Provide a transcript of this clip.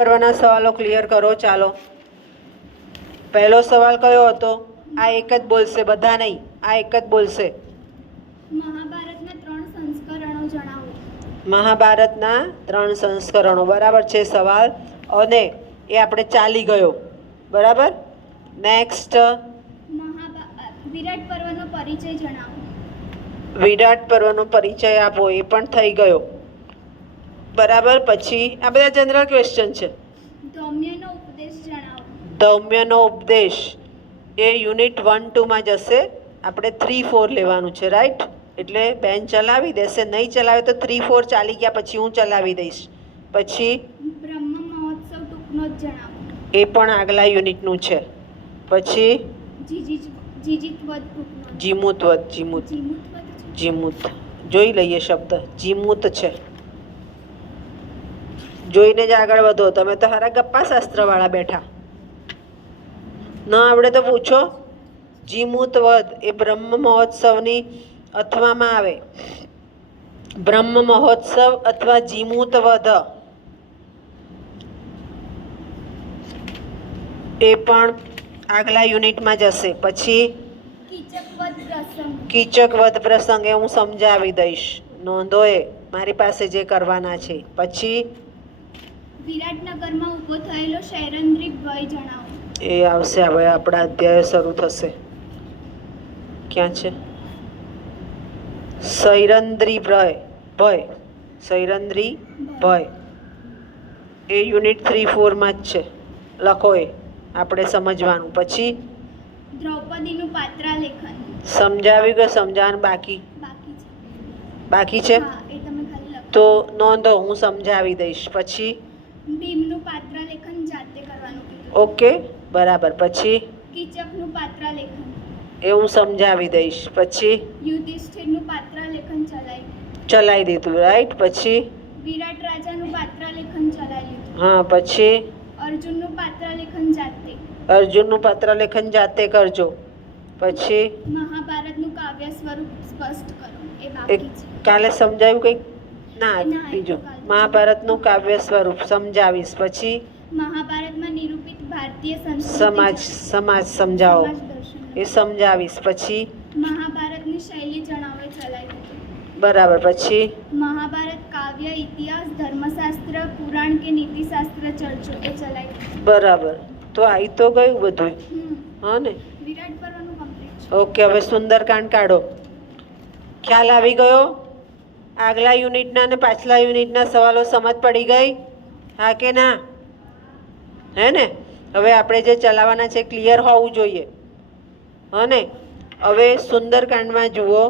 કરવાના સવાલો ક્લિયર કરો. ચાલો, પહેલો સવાલ કયો હતો? આ એક જ બોલશે, બધા નહીં, આ એક જ બોલશે. મહાભારતના 3 સંસ્કરણો જણાવો. મહાભારતના 3 સંસ્કરણો, બરાબર છે સવાલ, અને એ આપણે ચાલી ગયો. બરાબર. નેક્સ્ટ, વિરાટ પર્વનો પરિચય જણાવો. વિરાટ પર્વનો પરિચય આપો, એ પણ થઈ ગયો. બરાબર. પછી આ બધા જનરલ ક્વેશ્ચન છે. ધૌમ્યનો ઉપદેશ જણાવો. ધૌમ્યનો ઉપદેશ એ યુનિટ 1-2 માં જશે. આપણે 3-4 લેવાનું છે, રાઈટ? એટલે બેન ચલાવી દેશે, નહીં ચલાવે તો 3-4 ચાલી ગયા પછી હું ચલાવી દઈશ. પછી બ્રહ્મ મહોત્સવ ટૂંકનો જ જણાવો. એ પણ આગલા યુનિટનું છે. પછી જીજીતવદ ટૂંકનો. જીમુતવદ, જીમુત જોઈ લઈએ શબ્દ. જીમુત છે, જોઈને જ આગળ વધો. તમે તો હારા ગપ્પા શાસ્ત્રવાળા બેઠા. ન આવડે તો પૂછો. જીમુતવદ એ બ્રહ્મ મહોત્સવની અથવામાં આવે. બ્રહ્મ મહોત્સવ અથવા જીમુતવદ એ પણ આગલા યુનિટમાં જશે. પછી કીચકવદ પ્રસંગ એ હું સમજાવી દઈશ, નોંધો એ મારી પાસે જે કરવાના છે. પછી વિરાટનગરમાં ઊભો થયેલો શૈરંદ્રી ભય જણાવો. એ આવશે, હવે આપણા અધ્યાય શરૂ થશે. ક્યાં છે? સૈરંદ્રી ભય, સૈરંદ્રી ભય એ યુનિટ 3-4 માં જ છે. લખો, એ આપણે સમજવાનું. પછી દ્રૌપદીનું પાત્રાલેખન સમજાવી ગયો, સમજાવવાનું બાકી બાકી છે. હા, એ તમે ખાલી લખો. તો નોંધો, હું સમજાવી દઈશ. પછી ભીમનું પાત્રાલેખન જાતે કરવાનું કીધું. ઓકે, બરાબર. પછી કીચકનું પાત્રાલેખન એ હું સમજાવી દઈશ. પછી યુધિષ્ઠિરનું પાત્રાલેખન ચલાવી દીધું, રાઈટ? પછી વિરાટ રાજાનું પાત્રાલેખન ચલાવી લીધું. હા. પછી અર્જુનનું પાત્રાલેખન જાતે. અર્જુનનું પાત્રાલેખન જાતે કરજો. પછી મહાભારતનું કાવ્ય સ્વરૂપ સ્પષ્ટ કરો, એ એક બાકી છે. કાલે સમજાવ્યું કંઈક? ના, ના, બીજું કાલે. મહાભારતનું કાવ્ય સ્વરૂપ સમજાવીશ. પછી મહાભારતમાં નિરૂપિત ભારતીય સમાજ સમજાવો, સમાજ દર્શન. એ સમજાવીશ. પછી મહાભારતની શૈલી જણાવો, એ ચલાવી દીધું. બરાબર. પછી મહાભારત કાવ્ય, ઇતિહાસ, ધર્મશાસ્ત્ર, પુરાણ કે નીતિશાસ્ત્ર ચર્ચો, એ ચલાવી દીધું. બરાબર. તો આવી તો ગયું બધું, હા ને? વિરાટ પર્વનું કમ્પ્લીટ છે. ઓકે, હવે સુંદરકાંડ કાઢો. ખ્યાલ આવી ગયો? આગલા યુનિટના અને પાછલા યુનિટના સવાલો સમજ પડી ગઈ? હા કે ના? હે ને? હવે આપણે જે ચલાવવાના છે ક્લિયર હોવું જોઈએ, હા ને? હવે સુંદરકાંડમાં જુઓ.